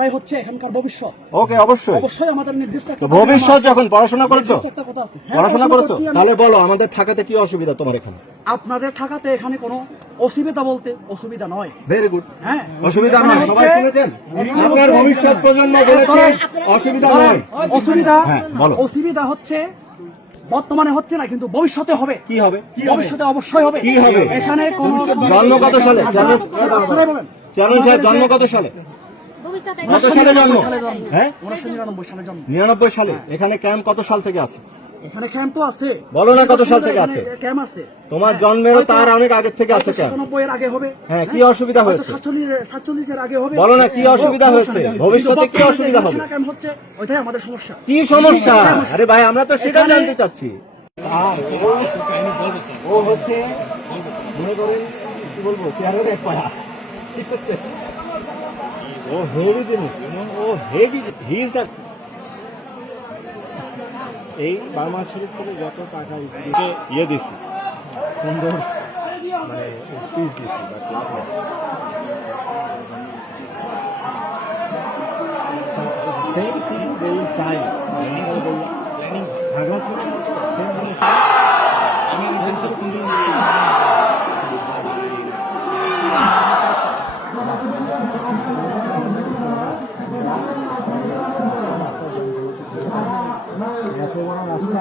তাই হচ্ছে এখানকার ভবিষ্যৎ। ওকে, অবশ্যই অবশ্যই আমাদের নির্দিষ্ট তো ভবিষ্যৎ যখন পড়াশোনা করেছো, একটা কথা আছে। হ্যাঁ, পড়াশোনা করেছো, করছি আমি। তাহলে বলো আমাদের থাকাতে কি অসুবিধা তোমার এখানে? আপনাদের থাকাতে এখানে কোনো অসুবিধা বলতে অসুবিধা নয়। Very good. হ্যাঁ, অসুবিধা নয়, এখানে সবাই হচ্ছে- শুনেছেন? আপনার ভবিষ্যৎ প্রজন্ম বলেছে অসুবিধা নয়। অসুবিধা হ্যাঁ, বলো। অসুবিধা হচ্ছে বর্তমানে হচ্ছে না, কিন্তু ভবিষ্যতে হবে। কি হবে? ভবিষ্যতে অবশ্যই হবে। কি হবে? এখানে কোনো জন্ম কত সালে? আপনারা বলেন। চেয়ারম্যান সাহেব জন্ম কত সালে? কত সালে জন্ম? হ্যাঁ, 1999 সালে জন্ম। 99 সালে। এখানে ক্যাম্প কত সাল থেকে আছে? এখানে ক্যাম্প তো আছে। বলো না কত সাল থেকে আছে? ক্যাম্প আছে। তোমার জন্মেরও তার অনেক আগে থেকে আছে ক্যাম্প। 97 এর আগে হবে। হ্যাঁ, কি অসুবিধা হয়েছে? 47 এর আগে হবে। বলো না কি অসুবিধা হয়েছে? ভবিষ্যতে কি অসুবিধা হবে? ক্যাম্প হচ্ছে, ওইটাই আমাদের সমস্যা। কি সমস্যা? আরে ভাই, আমরা তো সেটা জানতে চাচ্ছি। ও হচ্ছে মনে করেন কি বলবো, চেয়ারের এক পায়া। ও হেভি জিনিস, ও হেভি, হি ইজ দ্য। এই বার্মা শরীফ থেকে যত টাকা ইয়ে দিছি, সুন্দর মানে স্পিচ দিছি, বাট লাভ নেই। Same thing they will time. Planning ঝগড়া ছিল, same জিনিস। আমি intention thinking এত বড় রাস্তা,